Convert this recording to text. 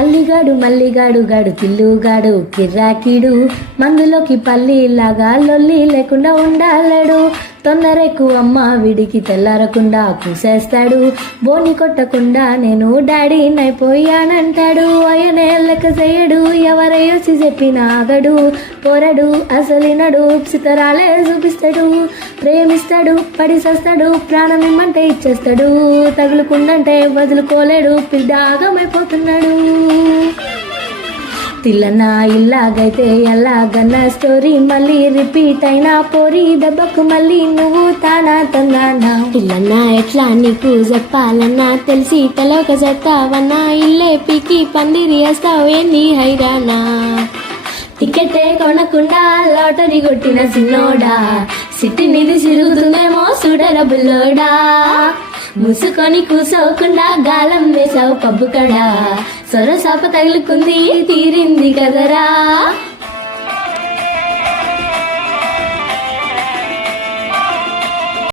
అల్లిగాడు మల్లిగాడు గాడు తిల్లుగాడు కిర్రాకీడు మందులోకి పల్లిలాగా లొల్లి లేకుండా ఉండాలడు. తొందరెక్కువ అమ్మ విడికి తెల్లారకుండా కూసేస్తాడు. బోని కొట్టకుండా నేను డాడీ నైపోయానంటాడు. అయ్యనే లెక్క చేయడు ఎవరయ్యోసి చెప్పిన ఆగడు. పోరడు అసలినడు సితరాలే చూపిస్తాడు. ప్రేమిస్తాడు పడిసేస్తాడు ప్రాణం ఇమ్మంటే ఇచ్చేస్తాడు. తగులుకుందంటే వదులుకోలేడు పిల్లాగమైపోతున్నాడు. తిల్లన్న ఇల్లాగైతే ఎలాగన్న స్టోరీ మళ్ళీ రిపీట్ అయినా పోరి దెబ్బకు మళ్ళీ నువ్వు తానా తందానా. పిల్లన్న ఎట్లా నీకు చెప్పాలన్నా తెలిసి తలోక చెత్తావన్నా. ఇల్లే పీకి పందిరి వేస్తావు ఏంది హైరానా. టికెటే కొనకుండా లాటరీ కొట్టిన సిన్నోడా. సిట్టి నిధి సిరుగుతుందేమో చూడర బుల్లోడా. మూసుకొని కూసోకుండా గాలం వేసావు పబ్బు కడా. సొరసాప తగులుకుంది తీరింది కదరా.